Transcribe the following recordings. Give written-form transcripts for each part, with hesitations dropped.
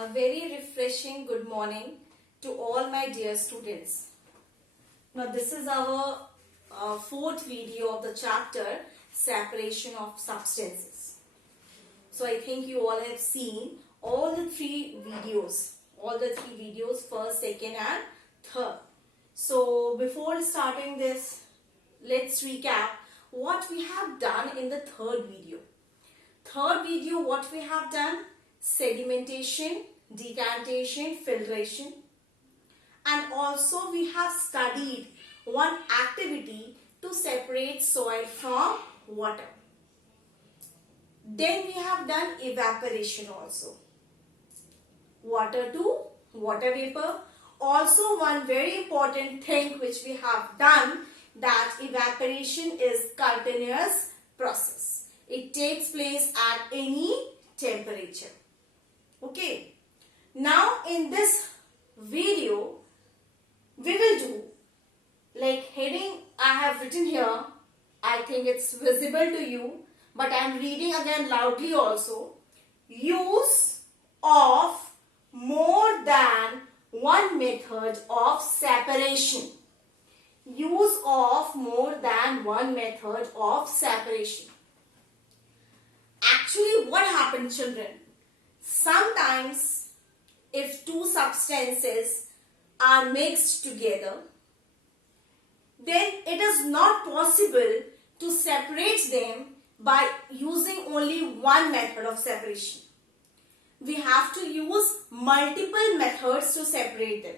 A very refreshing good morning to all my dear students. Now this is our fourth video of the chapter Separation of Substances. So I think you all have seen all the three videos, first, second and third. So before starting this, let's recap what we have done in the third video. Third video, what we have done? Sedimentation, decantation, filtration, and also we have studied one activity to separate soil from water. Then we have done evaporation also. Water to water vapor. Also one very important thing which we have done, that evaporation is continuous process. It takes place at any temperature. Okay. Now in this video, we will do like heading I have written here. I think it's visible to you, but I am reading again loudly also. Use of more than one method of separation. Use of more than one method of separation. Actually, what happens, children? Sometimes if two substances are mixed together, then it is not possible to separate them by using only one method of separation. We have to use multiple methods to separate them.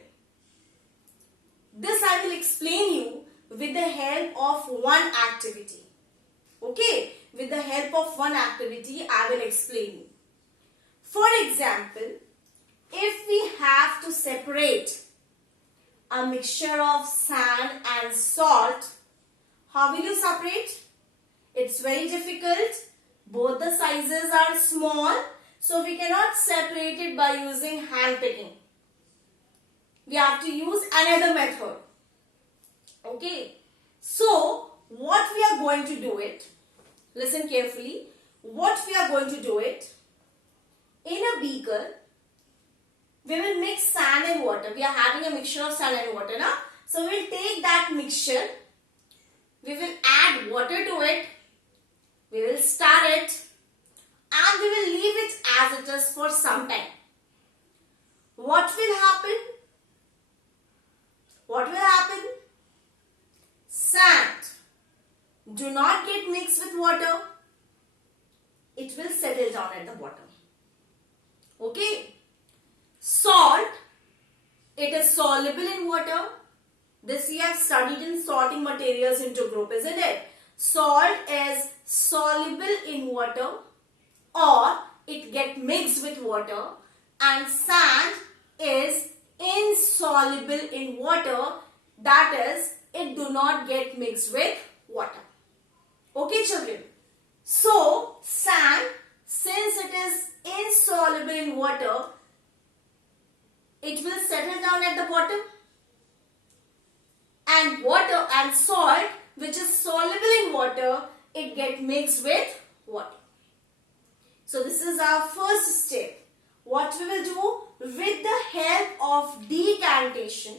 This I will explain you with the help of one activity. Okay, with the help of one activity I will explain you. For example, if we have to separate a mixture of sand and salt, how will you separate? It's very difficult. Both the sizes are small, so we cannot separate it by using hand picking. We have to use another method. Okay. So, what we are going to do it, listen carefully, what we are going to do it, in a beaker, we will mix sand and water. We are having a mixture of sand and water now. So, we will take that mixture, we will add water to it, we will stir it, and we will leave it as it is for some time. What will happen? What will happen? Sand do not get mixed with water. It will settle down at the bottom. Okay. Salt, it is soluble in water. This we have studied in sorting materials into group, isn't it? Salt is soluble in water or it get mixed with water, and sand is insoluble in water, that is, it do not get mixed with water. Okay, children. So, sand, since it is insoluble in water, it will settle down at the bottom, and water and salt, which is soluble in water, it get mixed with water. So this is our first step. What we will do? With the help of decantation,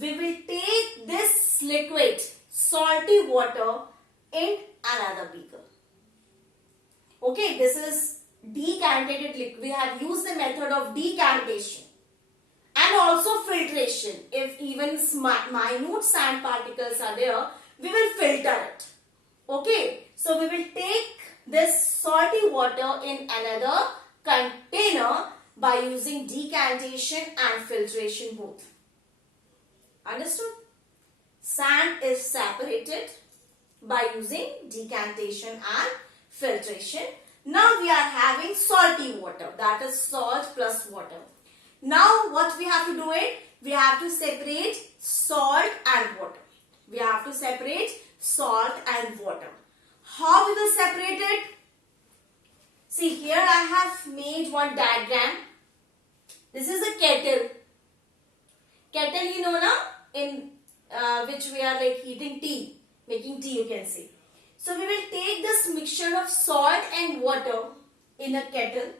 we will take this liquid, salty water, in another beaker. Okay, this is decanted liquid. We have used the method of decantation and also filtration. If even minute sand particles are there, we will filter it. Okay, so we will take this salty water in another container by using decantation and filtration both. Understood? Sand is separated by using decantation and filtration. Now we are having salty water, that is salt plus water. Now what we have to do it? We have to separate salt and water. We have to separate salt and water. How we will separate it? See, here I have made one diagram. This is a kettle. Kettle, you know, na, in which we are like heating tea, making tea, you can say. So we will take this mixture of salt and water in a kettle.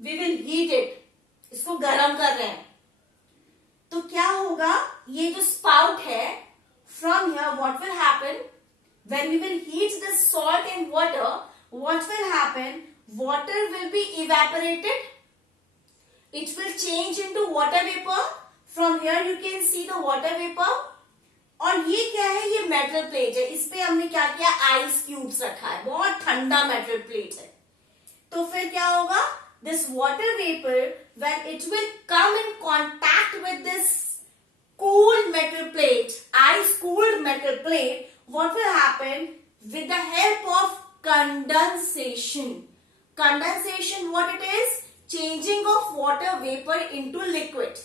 We will heat it. इसको गरम कर रहे हैं. तो क्या होगा, ये जो spout है, from here what will happen, when we will heat this salt and water, what will happen, water will be evaporated. It will change into water vapor. From here you can see the water vapor. और ये क्या है, ये metal plate है. इस पे हमने क्या किया, आइस क्यूब्स रखा है. बहुत ठंडा मेटल प्लेट है. तो फिर क्या होगा, this water vapor, when it will come in contact with this cooled metal plate, ice cooled metal plate, what will happen, with the help of condensation. Condensation, what it is? Changing of water vapor into liquid.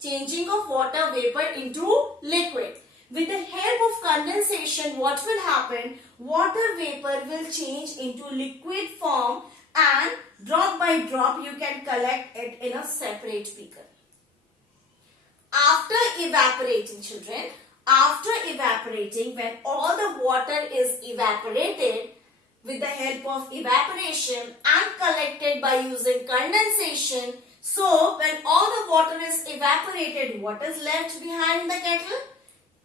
Changing of water vapor into liquid. With the help of condensation, what will happen? Water vapor will change into liquid form, and drop by drop you can collect it in a separate beaker. After evaporating, children, after evaporating, when all the water is evaporated with the help of evaporation and collected by using condensation, so when all the water is evaporated, what is left behind in the kettle?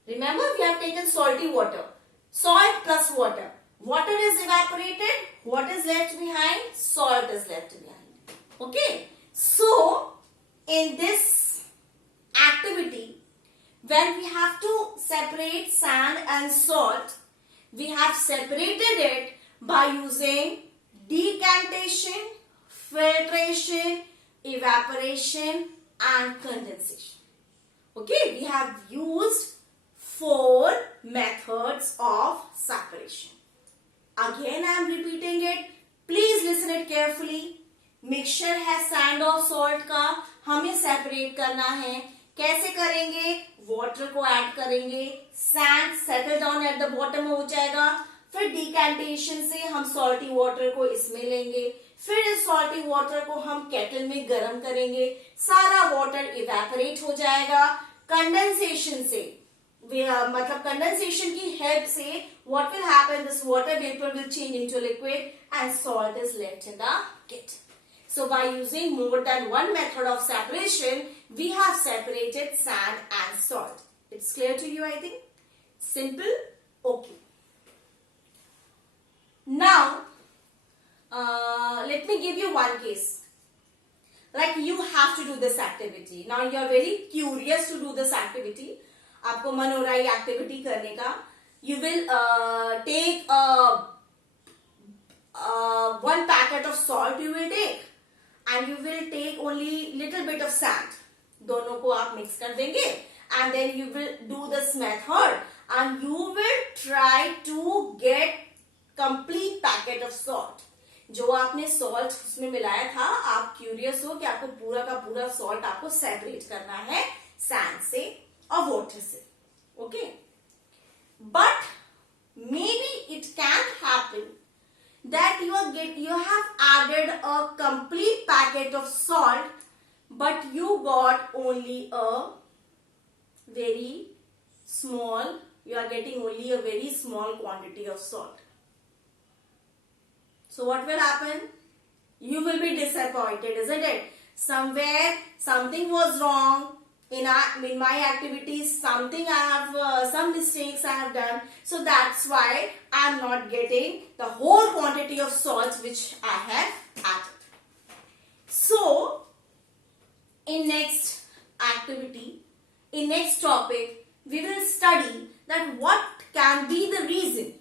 Remember, we have taken salty water. Salt plus water. Water is evaporated. What is left behind? Salt is left behind. Okay. So, in this activity, when we have to separate sand and salt, we have separated it by using decantation, filtration, evaporation and condensation. Okay, we have used 4 methods of separation. Again I am repeating it. Please listen it carefully. Mixture है sand और salt का, हमें separate करना है. कैसे करेंगे? Water को add करेंगे, sand settle down at the bottom हो जाएगा. फिर डिकैंटेशन से हम सॉल्टी वाटर को इसमें लेंगे. फिर इस सॉल्टी वाटर को हम केटल में गर्म करेंगे. सारा वाटर इवेपोरेट हो जाएगा. कंडेंसेशन से मतलब कंडेंसेशन की हेल्प से what will happen, this water vapor will change into liquid and salt is left in the kit. So by using more than one method of separation, we have separated sand and salt. It's clear to you, I think? Simple? Okay. Now, let me give you one case. Like you have to do this activity. Now you are very curious to do this activity. आपको मन हो रहा है activity करने का. You will take one packet of salt you will take and you will take only little bit of sand. दोनों को आप मिक्स कर देंगे and then you will do this method and you will try to get complete packet of salt. जो आपने salt उसमें मिलाया था, आप क्यूरियस हो कि आपको पूरा का पूरा सॉल्ट आपको सेपरेट करना है सैंड से और वाटर से. Okay, but maybe it can happen that you have added a complete packet of salt but you got only a very small, you are getting only a very small quantity of salt. So what will happen? You will be disappointed, isn't it? Somewhere something was wrong in my activities, something I have some mistakes I have done, so that's why I am not getting the whole quantity of salt which I have added. So in next activity, in next topic, we will study that what can be the reason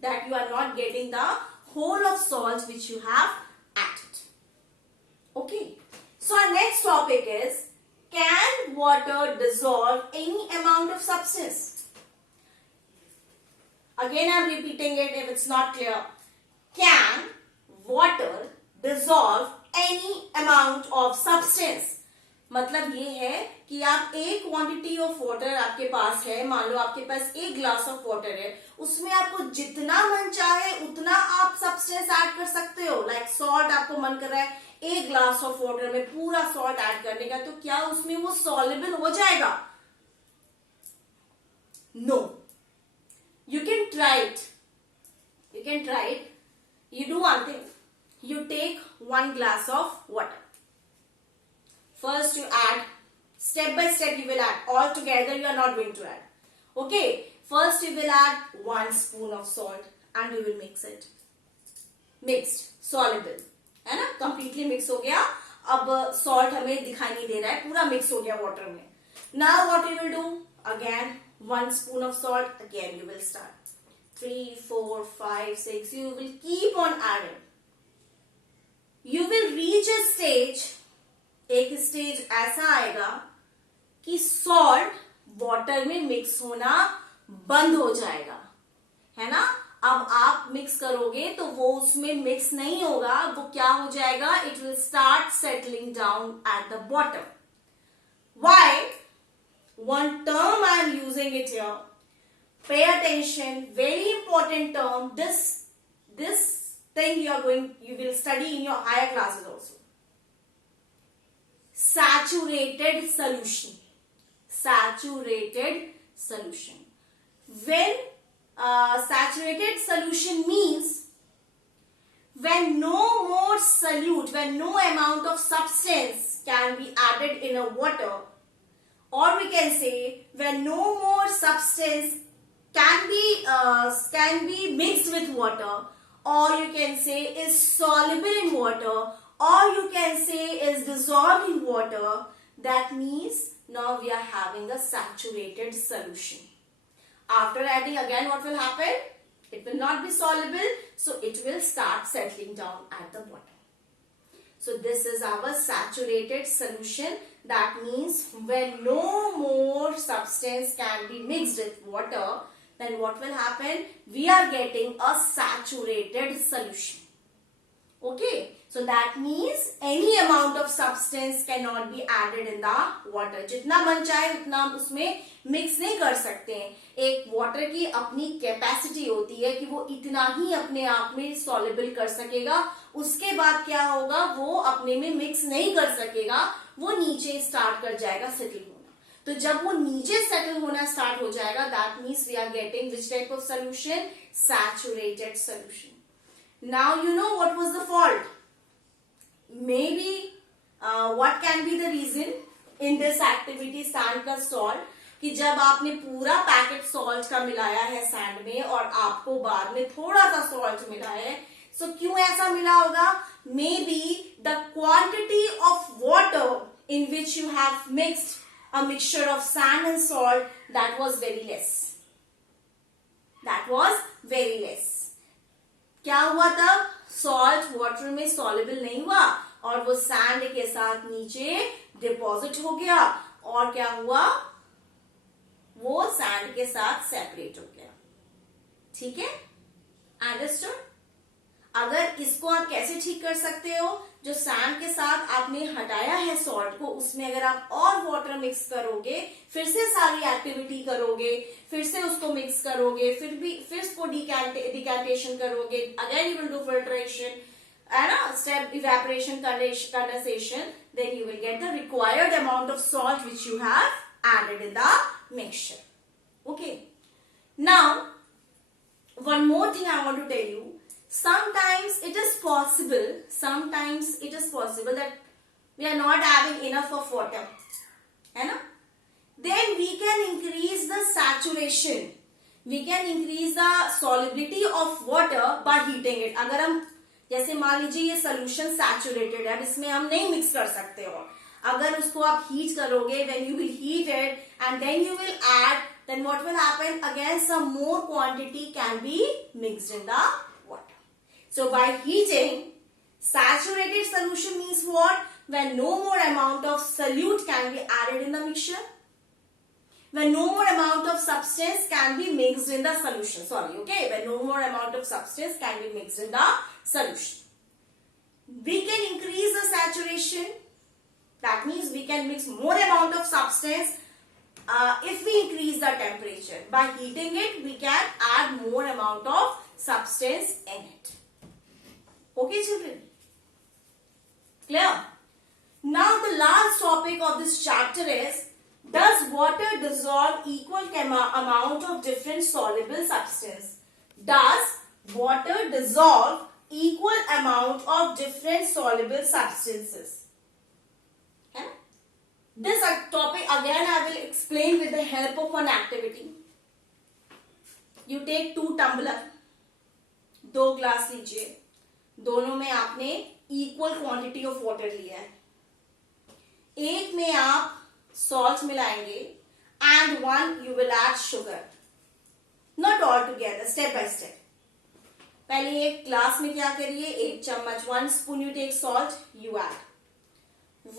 that you are not getting the whole of salt which you have added. Okay, so our next topic is, can water dissolve any amount of substance? Again I am repeating it if it's not clear. Can water dissolve any amount of substance? मतलब ये है कि आप एक quantity of water आपके पास है, मान लो आपके पास एक ग्लास ऑफ वाटर है, उसमें आपको जितना मन चाहे उतना आप सब्सटेंस ऐड कर सकते हो. लाइक सॉल्ट आपको मन कर रहा है एक ग्लास ऑफ वाटर में पूरा सॉल्ट ऐड करने का, तो क्या उसमें वो सॉल्युबल हो जाएगा? No. You can try it can try it. You do one thing. You take 1 glass of water. First you add, step by step you will add. All together you are not going to add. Okay. First you will add 1 spoon of salt and you will mix it. Mixed, soluble. है ना, completely mix हो गया. अब salt हमें दिखाई नहीं दे रहा है, पूरा mix हो गया water में. Now what you will do? Again 1 spoon of salt. Again you will start. 3, 4, 5, 6. You will keep on adding. You will reach a stage. एक stage ऐसा आएगा कि salt water में mix होना बंद हो जाएगा, है ना. अब आप मिक्स करोगे तो वो उसमें मिक्स नहीं होगा, वो क्या हो जाएगा, it will start settling down at the bottom. Why? One term I am using it here. Pay attention, very important term. This thing you will study in your higher classes also. Saturated solution. Saturated solution. When saturated solution means when no more solute, when no amount of substance can be added in a water, or we can say when no more substance can be mixed with water, or you can say is soluble in water, or you can say is dissolved in water. That means now we are having a saturated solution. After adding, again what will happen? It will not be soluble, so it will start settling down at the bottom. So this is our saturated solution. That means when no more substance can be mixed with water, then what will happen? We are getting a saturated solution. Okay, so that means any amount of substance cannot be added in the water. जितना मन चाहे उतना उसमें mix नहीं कर सकते हैं. एक वाटर की अपनी कैपेसिटी होती है कि वो इतना ही अपने आप में सॉल्युबल कर सकेगा. उसके बाद क्या होगा, वो अपने में मिक्स नहीं कर सकेगा, वो नीचे स्टार्ट कर जाएगा सेटल होना. तो जब वो नीचे सेटल होना स्टार्ट हो जाएगा, that means we are getting which type of solution? Saturated solution. Now you know what was the fault. Maybe what can be the reason in this activity sand का salt, कि जब आपने पूरा packet salt का मिलाया है sand में और आपको बाद में थोड़ा सा सॉल्ट मिला है, सो क्यों ऐसा मिला होगा? May be the quantity of water in which you have mixed a mixture of sand and salt, that was very less. That was very less. क्या हुआ तब? सॉल्ट वाटर में सॉल्युबल नहीं हुआ और वो सैंड के साथ नीचे डिपॉजिट हो गया, और क्या हुआ, वो सैंड के साथ सेपरेट हो गया. ठीक है, अंडरस्टूड? अगर इसको आप कैसे ठीक कर सकते हो? जो सैंड के साथ आपने हटाया है सॉल्ट को, उसमें अगर आप और वाटर मिक्स करोगे, फिर से सारी एक्टिविटी करोगे, फिर से उसको मिक्स करोगे, फिर उसको डिकैंटेशन करोगे, again you will do filtration, है ना, step evaporation, condensation, then you will get the required amount of salt which you have added in the mixture. Okay. Now, one more thing I want to tell you. Sometimes it is possible that we are not having enough of water. है ना? Then we can increase the saturation. We can increase the solubility of water by heating it. अगर हम, जैसे मान लीजिए ये solution saturated है, इसमें हम नहीं मिक्स कर सकते हो. अगर उसको आप हीट करोगे, when you will heat it and then you will add, then what will happen? Again some more quantity can be mixed in the water. So by heating, saturated solution means what? When no more amount of solute can be added in the mixture, when no more amount of substance can be mixed in the solution. Okay, when no more amount of substance can be mixed in the solution, we can increase the saturation. That means we can mix more amount of substance if we increase the temperature. By heating it, we can add more amount of substance in it. Okay, children? Clear? Now the last topic of this chapter is, does water dissolve equal amount of different soluble substance? Does water dissolve equal amount of different soluble substances. This topic again I will explain with the help of one activity. You take 2 tumbler, 2 glass लीजिए, दोनों में आपने equal quantity of water लिया है. एक में आप salt मिलाएंगे and when you will add sugar. Not all together, step by step. पहले एक ग्लास में क्या करिए, 1 चम्मच 1 spoon you take salt, you add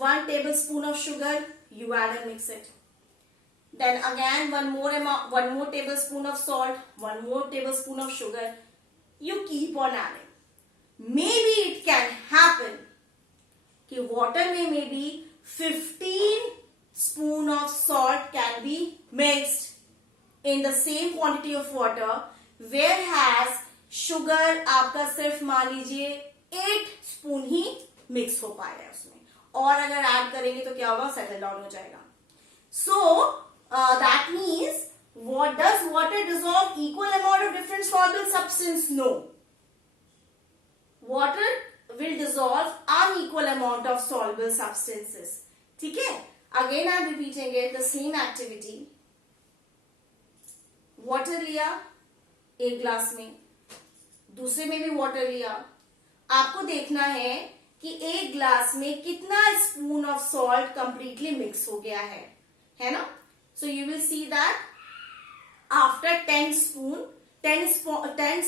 1 tablespoon of sugar, you add and mix it. Then again one more tablespoon of salt, 1 more tablespoon of sugar. You keep on adding. Maybe it can happen कि water में maybe 15 spoon of salt can be mixed in the same quantity of water, whereas sugar आपका सिर्फ मान लीजिए 8 spoon ही mix हो पाया उसमें, और अगर ऐड करेंगे तो क्या होगा, सेटल डाउन हो जाएगा. So that means what does water dissolve equal amount of different soluble substance? No. Water will dissolve unequal amount of soluble substances. ठीक है. Again I am repeating it, the same activity. Water लिया 1 glass में, दूसरे में भी water लिया. आपको देखना है कि 1 ग्लास में कितना spoon of salt completely mix हो गया है ना. So you will see that after 10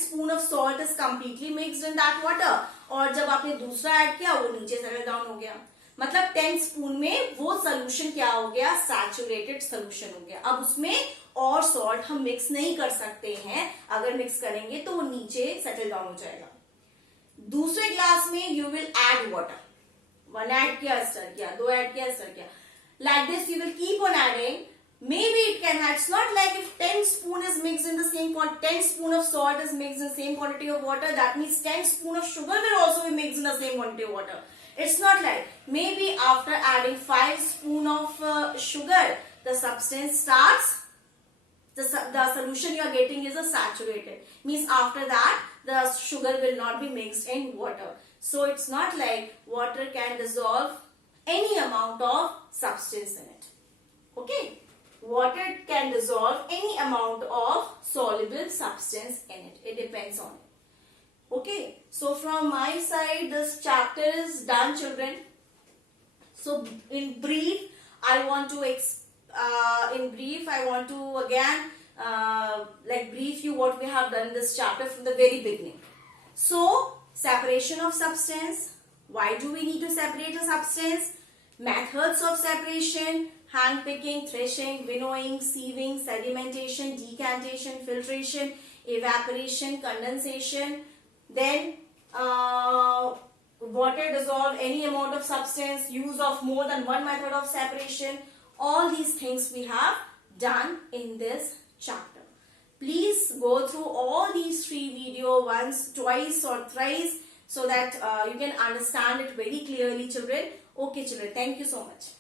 spoon of salt is completely mixed in that water, और जब आपने दूसरा ऐड किया वो नीचे सेटल डाउन हो गया. मतलब 10 स्पून में वो सोल्यूशन क्या हो गया, सैचुरेटेड सोल्यूशन हो गया. अब उसमें और सॉल्ट हम मिक्स नहीं कर सकते हैं, अगर मिक्स करेंगे तो वो नीचे सेटल डाउन हो जाएगा. दूसरे ग्लास में you will add water, 1 add किया, स्टर किया, 2 ऐड किया, स्टर किया. Like this you will keep on adding. Maybe it can have, it's not like if 10 spoon is mixed in the same quantity, 10 spoon of salt is mixed in the same quantity of water, that means 10 spoon of sugar will also be mixed in the same quantity of water. It's not like, maybe after adding 5 spoon of sugar, the substance starts, the solution you are getting is a saturated, means after that the sugar will not be mixed in water. So it's not like water can dissolve any amount of substance in it. Okay, water can dissolve any amount of soluble substance in it. It depends on it. Okay, so from my side this chapter is done, children. So in brief I want to again like brief you what we have done in this chapter from the very beginning. So separation of substance, why do we need to separate a substance, methods of separation, hand picking, threshing, winnowing, sieving, sedimentation, decantation, filtration, evaporation, condensation. Then water dissolve any amount of substance, use of more than one method of separation. All these things we have done in this chapter. Please go through all these 3 videos once, twice or thrice so that you can understand it very clearly, children. Okay, children, thank you so much.